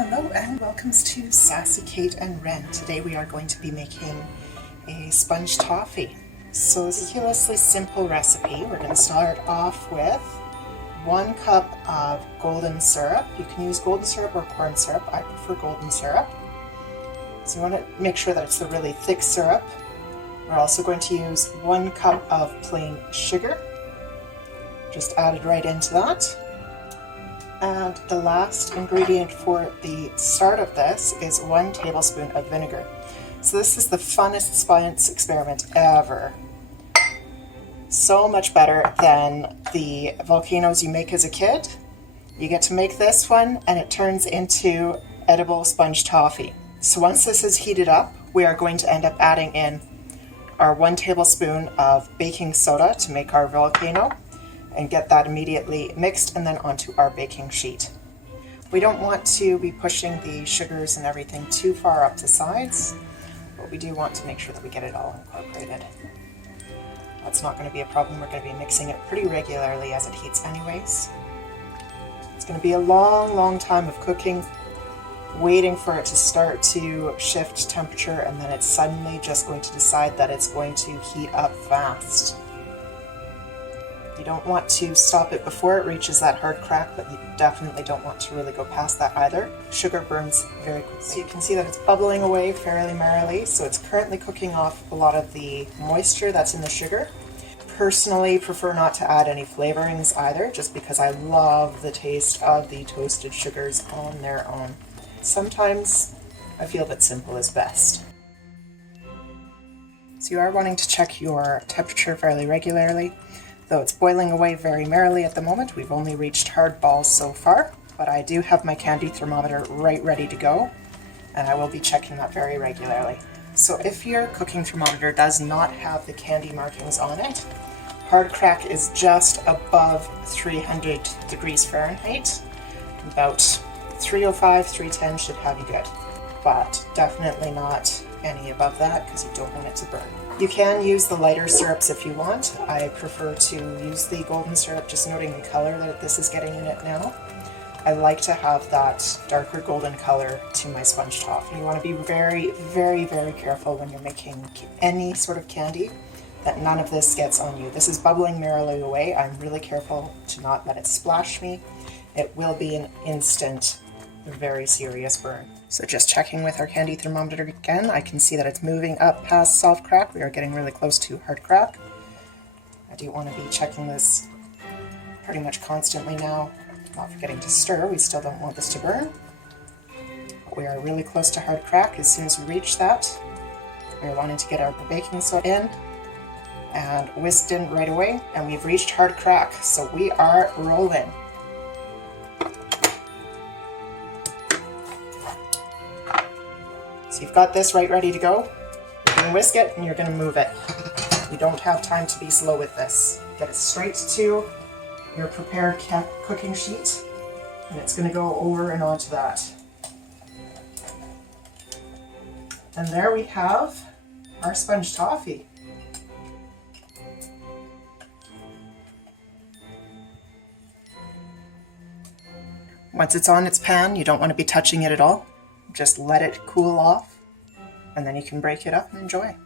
Hello and welcome to Sassy Kate and Ren. Today we are going to be making a sponge toffee. So it's a ridiculously simple recipe. We're going to start off with 1 cup of golden syrup. You can use golden syrup or corn syrup. I prefer golden syrup. So you want to make sure that it's the really thick syrup. We're also going to use 1 cup of plain sugar. Just add it right into that. And the last ingredient for the start of this is 1 tablespoon of vinegar. So this is the funnest science experiment ever. So much better than the volcanoes you make as a kid. You get to make this one and it turns into edible sponge toffee. So once this is heated up, we are going to end up adding in our 1 tablespoon of baking soda to make our volcano, and get that immediately mixed and then onto our baking sheet. We don't want to be pushing the sugars and everything too far up the sides, but we do want to make sure that we get it all incorporated. That's not going to be a problem. We're going to be mixing it pretty regularly as it heats anyways. It's going to be a long time of cooking, waiting for it to start to shift temperature, and then it's suddenly just going to decide that it's going to heat up fast. You don't want to stop it before it reaches that hard crack, but you definitely don't want to really go past that either. Sugar burns very quickly. So you can see that it's bubbling away fairly merrily, so it's currently cooking off a lot of the moisture that's in the sugar. Personally, prefer not to add any flavorings either, just because I love the taste of the toasted sugars on their own. Sometimes I feel that simple is best. So you are wanting to check your temperature fairly regularly. Though it's boiling away very merrily at the moment, we've only reached hard balls so far, but I do have my candy thermometer right ready to go, and I will be checking that very regularly. So if your cooking thermometer does not have the candy markings on it, hard crack is just above 300 degrees Fahrenheit. About 305, 310 should have you good, but definitely not any above that because you don't want it to burn. You can use the lighter syrups if you want. I prefer to use the golden syrup, just noting the color that this is getting in it now. I like to have that darker golden color to my sponge toffee. You want to be very careful when you're making any sort of candy that none of this gets on you. This is bubbling merrily away. I'm really careful to not let it splash me. It will be an instant, very serious burn. So just checking with our candy thermometer again, I can see that it's moving up past soft crack. We are getting really close to hard crack. I do want to be checking this pretty much constantly now, not forgetting to stir. We still don't want this to burn. But we are really close to hard crack. As soon as we reach that, we are wanting to get our baking soda in and whisked in right away, and we've reached hard crack. So we are rolling. So you've got this right ready to go. You're going to whisk it and you're going to move it. You don't have time to be slow with this. Get it straight to your prepared cooking sheet, and it's going to go over and onto that. And there we have our sponge toffee. Once it's on its pan, you don't want to be touching it at all. Just let it cool off, and then you can break it up and enjoy.